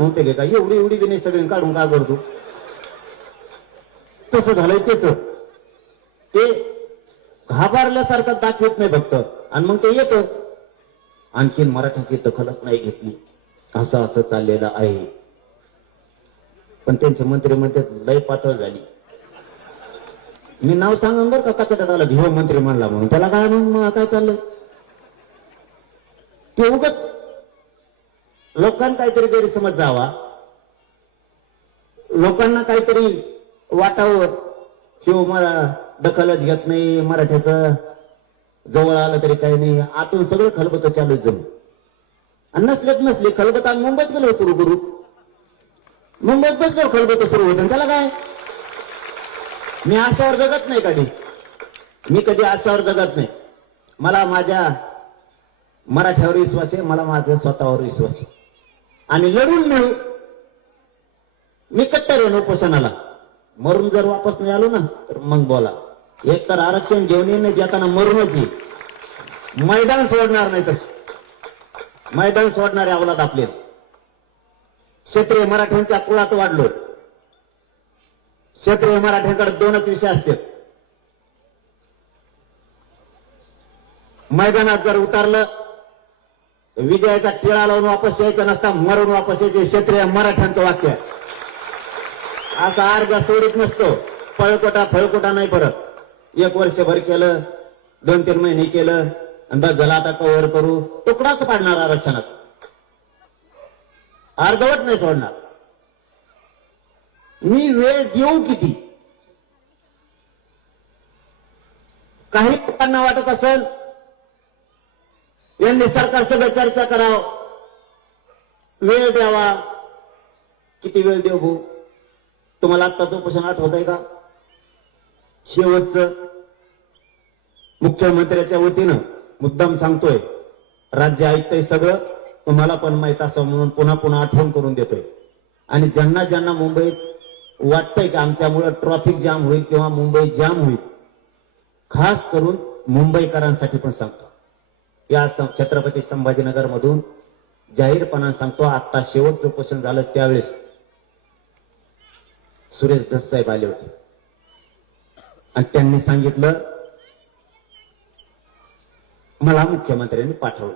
होते का एवढी एवढी नाही सगळी काढून का करतो तसं झालंय तेच ते घाबरल्यासारखं दाखवत नाही फक्त आणि मग ते येत आणखीन मराठ्याची दखलच नाही घेतली असं असं चाललेलं आहे पण त्यांचे मंत्री म्हणते लय पातळ झाली मी नाव सांगा बरं का कचऱ्यात आला भिव मंत्री म्हणला म्हणून त्याला काय मग काय चाललंय ते उगच लोकांना काहीतरी गैरसमज जावा लोकांना काहीतरी वाटावं किंवा हो, मला दखलच घेत नाही मराठ्याचं जवळ आलं तरी काही नाही आतून सगळं खलबत चालू जाऊ आणि नसलेत नसले खलबत आणि मुंबईत गेलो सुरू गुरु मुंबईत बसलो खलबत सुरू होत त्याला काय मी आशावर जगत नाही कधी मी कधी आशावर जगत नाही मला माझ्या मराठ्यावर विश्वास आहे मला माझा स्वतःवर विश्वास आहे आणि लढून मिळू मी कट्टर आहे उपोषणाला मरून जर वापस नाही आलो ना तर मग बोला एक तर आरक्षण घेऊन येणे देताना मरूनच येईल मैदान सोडणार नाही तस मैदान सोडणारे अवलाद आपले क्षेत्रीय मराठ्यांच्या कुळात वाढलो क्षेत्रीय मराठ्यांकडे दोनच विषय असते मैदानात जर उतारलं विजयाचा टिळा लावून वापस यायचा नसता मरून वापस यायचे क्षेत्रीय मराठ्यांचं वाक्य असा अर्ध सोडित नसतो फळकोटा फळकोटा नाही परत एक वर्षभर केलं दोन तीन महिने केलं आणि बस झाला आता कव्हर करू तुकडाच पाडणार आरक्षणाचं अर्धवट नाही सोडणार मी वेळ देऊ किती काही लोकांना वाटत असेल यांनी सरकार सगळं चर्चा करावं वेळ द्यावा किती वेळ देऊ भाऊ तुम्हाला आत्ताच उपोषण आठवत आहे का शेवटचं मुख्यमंत्र्याच्या वतीनं मुद्दाम सांगतोय राज्य ऐकतंय सगळं तुम्हाला पण माहित असं म्हणून पुन्हा पुन्हा आठवण करून देतोय आणि ज्यांना ज्यांना मुंबईत वाटतंय का आमच्यामुळे ट्रॉफिक जाम होईल किंवा मुंबई जाम होईल खास करून मुंबईकरांसाठी पण सांगतो या छत्रपती संभाजीनगर मधून जाहीरपणा सांगतो आता शेवटचं क्वेश्चन झालं त्यावेळेस सुरेश धस साहेब आले होते आणि त्यांनी सांगितलं मला मुख्यमंत्र्यांनी पाठवलं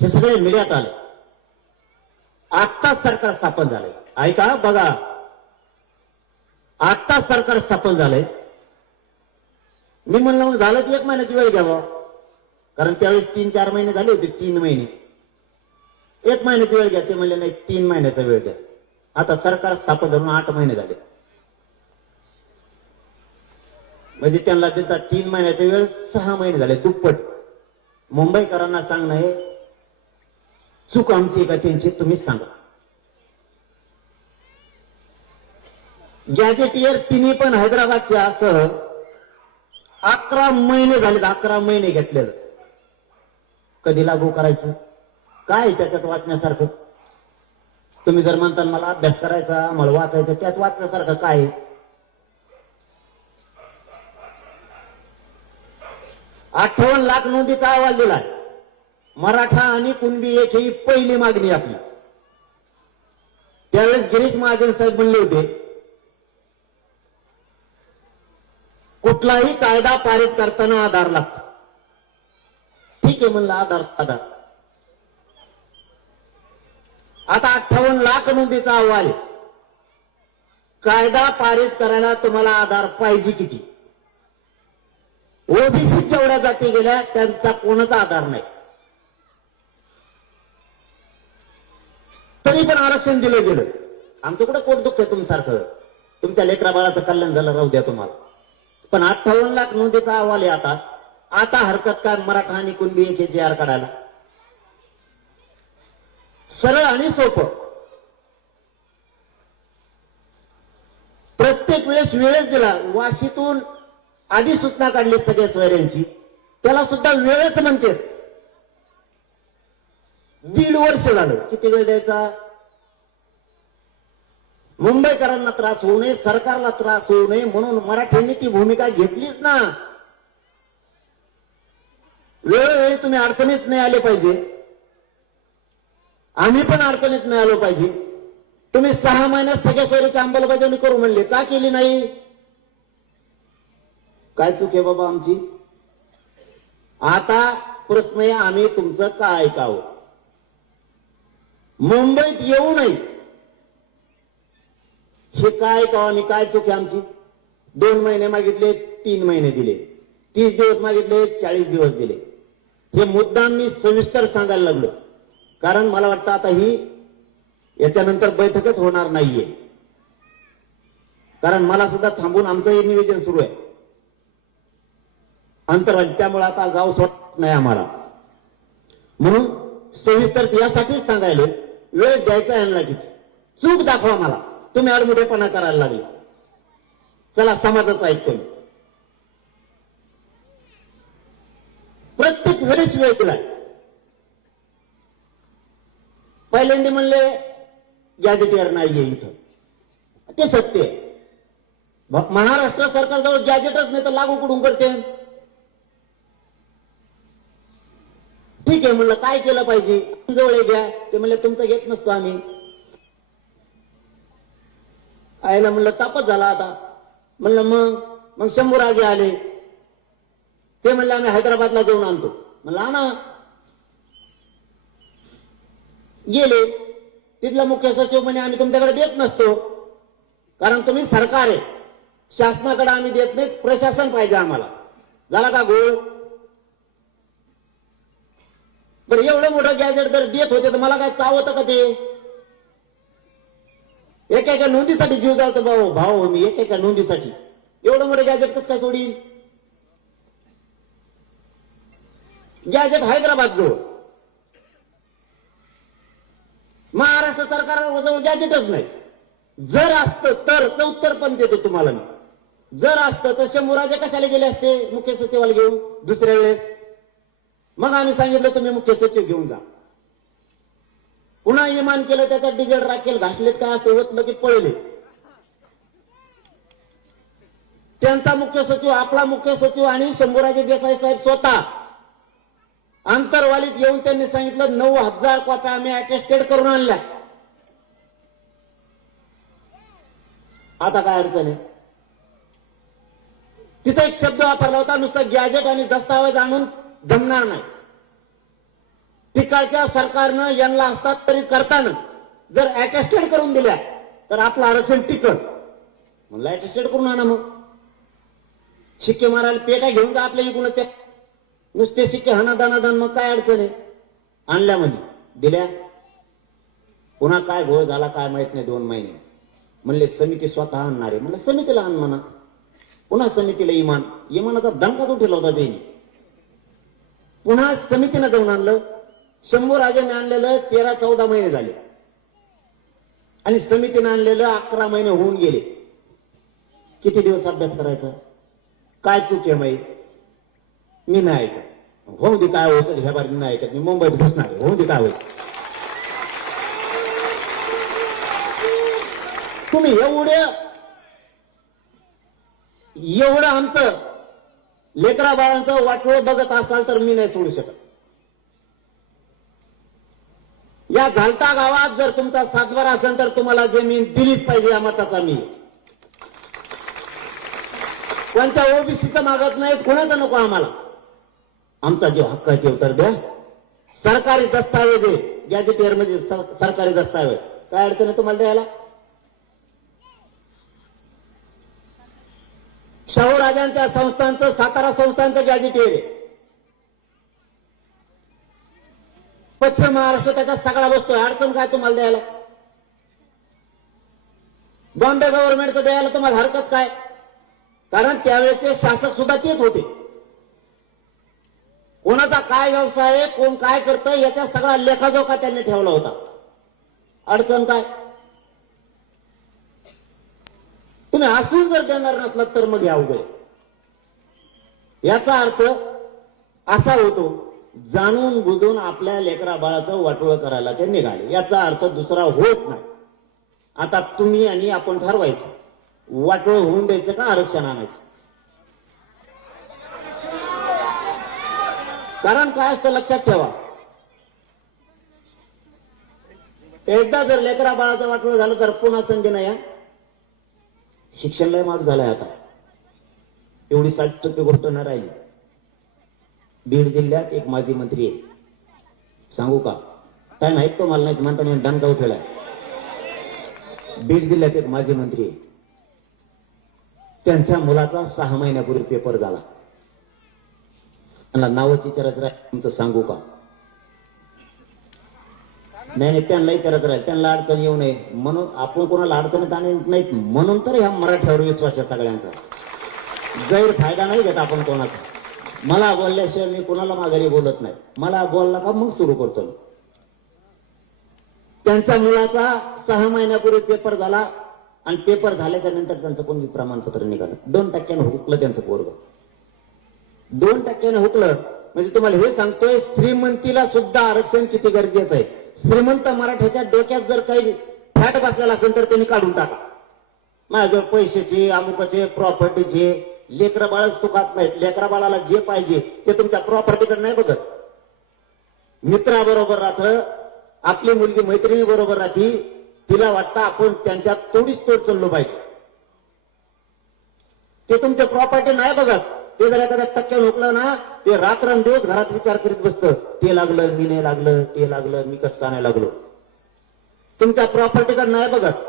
हे सगळे मीडियात आले आत्ताच सरकार स्थापन झालंय ऐका बघा आता सरकार स्थापन झालंय मी म्हणलं झालं की एक महिन्याची वेळ घ्यावा कारण त्यावेळेस तीन चार महिने झाले होते तीन महिने एक महिन्याचा वेळ घ्या ते म्हणले नाही तीन महिन्याचा वेळ द्या आता सरकार स्थापन धरून आठ महिने झाले म्हणजे त्यांना देतात तीन महिन्याचा वेळ सहा महिने झाले दुप्पट मुंबईकरांना सांगणं हे चूक आमची का त्यांची तुम्हीच सांगा गॅजेटियर तिन्ही पण हैदराबादच्या असं अकरा महिने झाले अकरा महिने घेतलेलं कधी लागू करायचं काय त्याच्यात वाचण्यासारखं तुम्ही जर म्हणताल मला अभ्यास करायचा मला वाचायचं त्यात वाचण्यासारखं काय अठ्ठावन्न लाख नोंदीचा अहवाल दिलाय मराठा आणि कुणबी एक ही पहिली मागणी आपली त्यावेळेस गिरीश महाजन साहेब म्हणले होते कुठलाही कायदा पारित करताना आधार लागतो ठीक आहे म्हणलं आधार आधार आता अठ्ठावन्न लाख नोंदीचा अहवाल कायदा पारित करायला तुम्हाला आधार पाहिजे किती ओबीसी जेवढ्या जाती गेल्या त्यांचा कोणाचा आधार नाही तरी पण आरक्षण दिलं गेलं आमचं कुठं दुःख आहे तुमसारखं तुमच्या लेकरा बाळाचं कल्याण झालं राहू द्या तुम्हाला पण अठ्ठावन्न लाख नोंदीचा अहवाल आहे आता आता हरकत काय मराठा आणि कुणबी एक जे आर काढायला सरळ आणि सोपं प्रत्येक वेळेस वेळच दिला वाशीतून आधी सूचना काढली सगळ्या सोयऱ्यांची त्याला सुद्धा वेळच म्हणते दीड वर्ष झालं किती वेळ द्यायचा मुंबईकरांना त्रास होऊ नये सरकारला त्रास होऊ नये म्हणून मराठ्यांनी ती भूमिका घेतलीच ना वेळोवेळी तुम्ही अडचणीत नाही आले पाहिजे आम्ही पण अडचणीत नाही आलो पाहिजे तुम्ही सहा महिन्यात सगळ्या सोयीची अंमलबजावणी करू म्हणले का केली नाही काय चूक आहे बाबा आमची आता प्रश्न आहे आम्ही तुमचं का ऐकावं मुंबईत येऊ नये हे काय ऐकावं आम्ही काय चूक आहे आमची दोन महिने मागितले तीन महिने दिले तीस दिवस मागितले चाळीस दिवस दिले हे मुद्दाम मी सविस्तर सांगायला लागलो कारण मला वाटतं आता ही याच्यानंतर बैठकच होणार नाहीये कारण मला सुद्धा थांबून आमचं हे निवेदन सुरू आहे अंतर त्यामुळे आता गाव सोडत नाही आम्हाला म्हणून सविस्तर यासाठीच सांगायला वेळ द्यायचा यांना की चूक दाखवा मला तुम्ही अडमुठेपणा करायला लागले चला समाजाचा ऐकतो वेळेस वेळ दिलाय पहिल्यांदा म्हणले गॅजेटियर नाहीये इथं ते सत्य महाराष्ट्र सरकारजवळ गॅजेटच नाही तर लागू कुठून करते ठीक आहे म्हणलं काय केलं पाहिजे जवळ घ्या ते म्हणले तुमचं घेत नसतो आम्ही आयला म्हणलं तापच झाला आता म्हणलं मग मग शंभू राजे आले ते म्हणले आम्ही हैदराबादला जाऊन आणतो मला ना गेले तिथला मुख्य सचिव म्हणे आम्ही तुमच्याकडे देत नसतो कारण तुम्ही सरकार आहे शासनाकडे आम्ही देत नाही प्रशासन पाहिजे आम्हाला झाला का गोळ बरं एवढं मोठं गॅजेट जर देत होते तर मला काय चावतं का ते एका एका नोंदीसाठी जीव जातो भाऊ भाऊ मी एका एका नोंदीसाठी एवढं मोठं गॅजेट कसं काय सोडील गॅजेट हैदराबाद जवळ महाराष्ट्र सरकार जवळ गॅजेटच नाही जर असत तर तर उत्तर पण देतो तुम्हाला मी जर असतं तर शंभूराजे कशाला गेले असते मुख्य सचिवाला घेऊन दुसऱ्या वेळेस मग आम्ही सांगितलं तुम्ही मुख्य सचिव घेऊन जा पुन्हा यमान केलं त्याचा डिझेल राखेल घासले काय असं होत की पळले त्यांचा मुख्य सचिव आपला मुख्य सचिव आणि शंभूराजे देसाई साहेब स्वतः अंतरवालीत येऊन त्यांनी सांगितलं नऊ हजार कॉप्या आम्ही अटेस्टेड करून आणल्या आता काय अडचण आहे तिथे एक शब्द वापरला होता नुसतं गॅजेट आणि दस्तावेज आणून जमणार नाही तिकडच्या सरकारनं यांना हस्तांतरित करताना जर अटेस्टेड करून दिल्या तर आपलं आरक्षण टिकत म्हणलं अटेस्टेड करून आणा मग शिक्के मारायला पेटा घेऊन जा आपल्या इकडून त्या नुसते शिके दान मग काय अडचण आहे आणल्या म्हणजे दिल्या पुन्हा काय घोळ झाला काय माहित नाही दोन महिने म्हणले समिती स्वतः आणणार आहे म्हणलं समितीला आण म्हणा पुन्हा समितीला इमान इमानाचा दणकाच कुठे होता त्यांनी पुन्हा समितीनं जाऊन आणलं शंभू राजाने आणलेलं तेरा चौदा महिने झाले आणि समितीनं आणलेलं अकरा महिने होऊन गेले किती दिवस अभ्यास करायचा काय चुकी आहे माहीत मी नाही ऐकत होऊ दे काय होत ह्या बारी नाही ऐकत मी मुंबईत घुसणार होऊ दे काय होत तुम्ही एवढ्या एवढं आमचं लेकरा बाळांचं वाटोळ बघत असाल तर मी नाही सोडू शकत या झालता गावात जर तुमचा सातबार असेल तर तुम्हाला जमीन दिलीच पाहिजे या मताचा मी कोणत्या ओबीसीचं मागत नाही कोणाचं नको आम्हाला आमचा जो हक्क आहे ते उत्तर द्या सरकारी दस्तावेज गॅजेटियर म्हणजे सरकारी दस्तावेज काय अडचण आहे तुम्हाला द्यायला शाहू राजांच्या संस्थांचं सातारा संस्थांचं गॅजेटियर आहे पश्चिम महाराष्ट्र त्याचा सगळा बसतो अडचण काय तुम्हाला द्यायला बॉम्बे गव्हर्नमेंटचं द्यायला तुम्हाला हरकत काय कारण त्यावेळेचे शासक सुद्धा तेच होते कोणाचा काय व्यवसाय आहे कोण काय करतं याचा सगळा लेखाजोखा त्यांनी ठेवला होता अडचण काय तुम्ही असून जर देणार नसलात तर मग या उभे याचा अर्थ असा होतो जाणून बुजून आपल्या लेकरा बाळाचं वाटोळ करायला ते निघाले याचा अर्थ दुसरा होत नाही आता तुम्ही आणि आपण ठरवायचं वाटोळ होऊन द्यायचं का आरक्षण आणायचं कारण काय असतं लक्षात ठेवा एकदा जर लेकरा बाळाचं वाटलं झालं तर पुन्हा संधी नाही शिक्षण लय माग झालंय आता एवढी साठ टक्के गोष्ट न राहिली बीड जिल्ह्यात एक माजी मंत्री आहे सांगू का माहित तो मला नाही म्हणता नाही दणका उठेलाय बीड जिल्ह्यात एक माजी मंत्री आहे त्यांच्या मुलाचा सहा महिन्यापूर्वी पेपर झाला त्यांना नावच विचारत राहील तुमचं सांगू का नाही नाही त्यांना विचारत राहील त्यांना अडचण येऊ नये म्हणून आपण कोणाला अडचणीत आणि नाहीत म्हणून तर ह्या मराठ्यावर विश्वास आहे सगळ्यांचा गैरफायदा नाही घेत आपण कोणाचा मला बोलल्याशिवाय मी कोणाला माघारी बोलत नाही मला बोलला का मग सुरू करतो त्यांचा मुलाचा सहा महिन्यापूर्वी पेपर झाला आणि पेपर झाल्याच्या नंतर त्यांचं कोणी प्रमाणपत्र निघालं दोन टक्क्यानं हुकलं त्यांचं पोरग दोन टक्क्याने हुकलं म्हणजे तुम्हाला हे सांगतोय श्रीमंतीला सुद्धा आरक्षण किती गरजेचं आहे श्रीमंत मराठ्याच्या डोक्यात जर काही फॅट बसलेला असेल तर त्यांनी काढून टाका माझ्या पैशाचे अमुकाचे प्रॉपर्टीचे लेकर बाळ सुखात नाहीत लेकरा बाळाला जे पाहिजे ते तुमच्या प्रॉपर्टीकडे नाही बघत मित्राबरोबर राहत आपली मुलगी मैत्रिणी बरोबर राहती तिला वाटतं आपण त्यांच्यात तोडीच तोड चाललो पाहिजे ते तुमच्या प्रॉपर्टी नाही बघत ते जर एखाद्या टक्क्या झोपलं ना ते रात्रंदिवस घरात विचार करीत बसतं ते लागलं मी नाही लागलं ते लागलं मी कसं का नाही लागलो तुमच्या प्रॉपर्टीकडे नाही बघत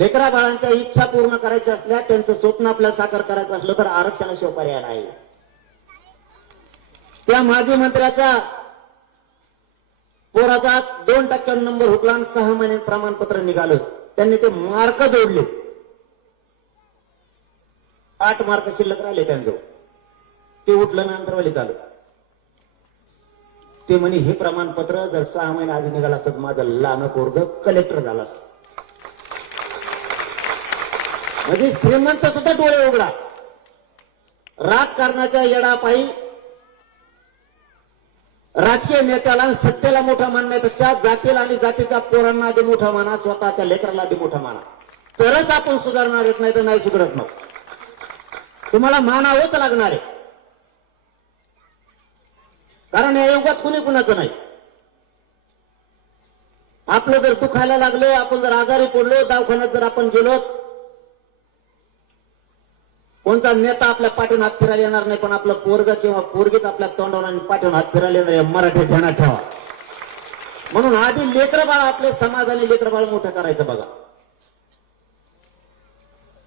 लेकरा बाळांच्या इच्छा पूर्ण करायच्या असल्या त्यांचं स्वप्न आपल्याला साकार करायचं असलं तर आरक्षणाशिवाय पर्याय नाही त्या माजी मंत्र्याचा पोराचा दोन टक्क्यां नंबर हुकला सहा महिने प्रमाणपत्र निघालं त्यांनी ते मार्क जोडले आठ मार्क शिल्लक राहिले त्यांजवळ ते उठलं अंतरवालीत आलं ते म्हणे हे प्रमाणपत्र जर सहा महिने आधी निघाला असत माझं लान कोरग कलेक्टर झाला असत म्हणजे श्रीमंत सुद्धा डोळे उघडा राजकारणाच्या येडापाई राजकीय नेत्याला सत्तेला मोठा मानण्यापेक्षा जातीला आणि जातीच्या पोरांना आधी मोठा माना स्वतःच्या लेकराला आधी मोठा माना तरच आपण सुधारणार येत नाही तर नाही सुधारत नव्हतं तुम्हाला मानावंच लागणार आहे कारण या युगात कुणी कुणाचं नाही आपलं जर दुखायला लागलं आपण जर आजारी पडलो दवाखान्यात जर आपण गेलो कोणता नेता आपल्या पाठवून हात फिरायला येणार नाही पण आपलं पोरग किंवा पोरगीत आपल्या तोंडावर आणि पाठवून हात फिरायला येणार आहे मराठी ध्यानात ठेवा म्हणून आधी लेकरबाळ आपले समाजाने लेकरबाळ मोठं करायचं बघा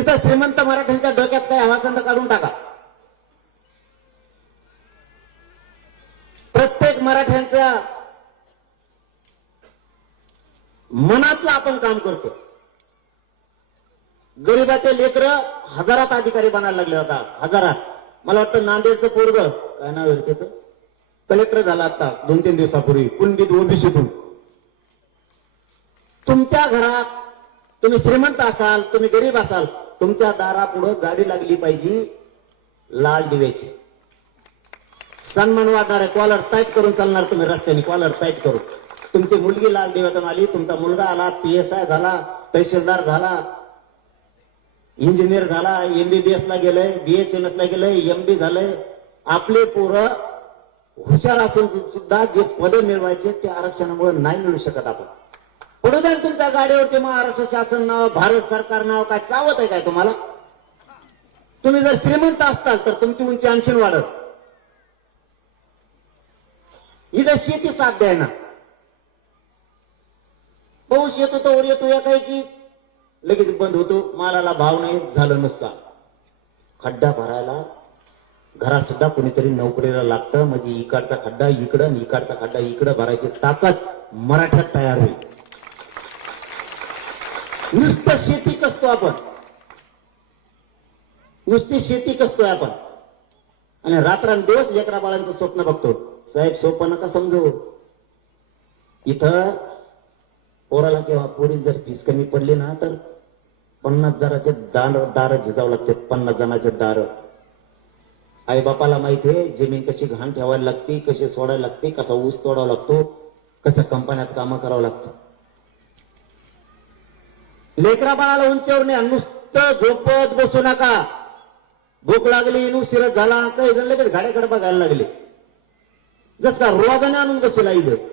इथं श्रीमंत मराठ्यांच्या डोक्यात काही आवासन काढून टाका प्रत्येक मराठ्यांच्या मनातलं आपण काम करतो गरीबाचे लेकर हजारात अधिकारी बनायला लागले होता हजारात मला वाटतं नांदेडचं पोरग काय नाव त्याचं कलेक्टर झाला आता दोन तीन दिवसापूर्वी कुणबीत शिकून तुमच्या घरात तुम्ही श्रीमंत असाल तुम्ही गरीब असाल तुमच्या दारापुढे गाडी लागली पाहिजे लाल दिव्याची सन्मान वाटणार कॉलर टाईप करून चालणार तुम्ही रस्त्याने कॉलर टाईप करून तुमची मुलगी लाल दिव्यातून आली तुमचा मुलगा आला आय झाला तहसीलदार झाला इंजिनियर झाला एमबीबीएस ला गेलंय बीएचएमएस ला गेलंय एमबी झालंय आपले पोरं हुशार असून सुद्धा जे पदे मिळवायचे ते आरक्षणामुळे नाही मिळू शकत आपण अनुदान तुमच्या गाडीवरती महाराष्ट्र शासन नाव भारत सरकार नाव काय चावत आहे काय तुम्हाला तुम्ही जर श्रीमंत असताल तर तुमची उंची आणखीन वाढत ही जर शेती साध्य आहे ना पाऊस येतो वर येतो या काय की लगेच बंद होतो मालाला भाव नाही झालं नुसता खड्डा भरायला घरात सुद्धा कोणीतरी नोकरीला लागतं म्हणजे इकडचा खड्डा इकडं इकडचा खड्डा इकडं भरायची ताकद मराठ्यात तयार होईल नुसतं शेती कसतो आपण नुसती शेती कसतोय आपण आणि रात्रंदिवस लेकरा बाळांचं स्वप्न बघतो साहेब सोपं नका समजू इथं पोराला किंवा पोरी जर फीस कमी पडली ना तर पन्नास जणाचे दार दार झिजावं लागते पन्नास जणाचे दार आई बापाला माहिती आहे जमीन कशी घाण ठेवायला लागते कशी सोडायला लागते कसा ऊस तोडावा लागतो कसं कंपन्यात कामं करावं लागतं लेकरा बाळाला उंचावर नाही नुसतं झोपत बसू नका भूक लागली नुसिरत झाला काही झालं लगेच गाड्याकडे बघायला लागले जसा रोगाने आणून कसं लाईलं